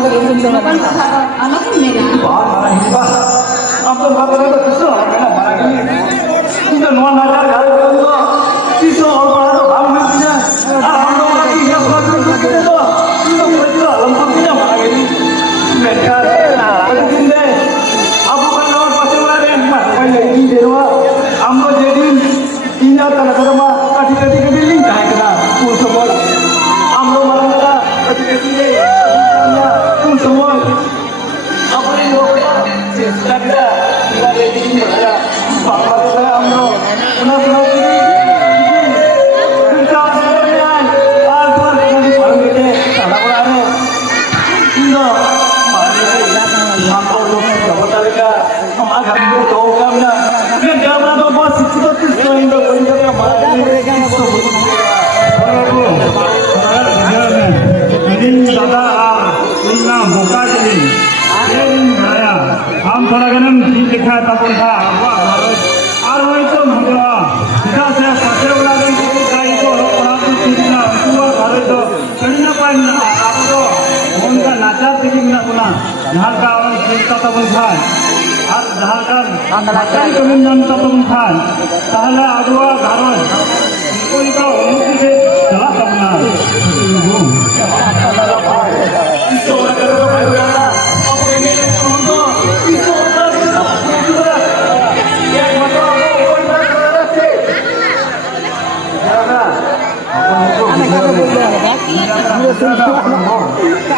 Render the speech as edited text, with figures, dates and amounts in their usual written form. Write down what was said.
bukan anak mereka. Apa masalah itu? Mana ini? Kita nuan nazar kali itu. Kita orang itu kamu punya. Kamu lagi yang lagi itu. Kita kerja lembut punya mana ini? Mereka penting deh. Aku kan orang pasti orang mana ini dewa. Ambo jadi ini adalah mah kaki building dah kena. Pun semua. Ambo malah kaki pun semua. Apa ini चेष्टा किया लेकिन बड़ा पापा के साथ हम लोग उन्हें बुलाते हैं विचार करने आए आज तो नहीं पढ़ने सारा बुला रहे इनो मारे हम लोग बता हमारा घर में तो काम ना ये जाना तो बस शिक्षित तो इनको कोई जगह हमारे दिन दादा उन्ना मौका के हम थोड़ा गनम ठीक लिखा तपन था और वही तो मंगला सीधा से फसे वाला दिन को काई को पढ़ा तो ठीक ना हुआ घर तो कहीं ना पाए ना आप तो उनका नाचा ठीक ना सुना जहाँ का और चिंता तपन था और जहाँ का नाचा कमी जनता तपन था ताहले आदुआ घरों कोई का उन्नति से चला तपना इसको अगर तो भाई वाला Anak aku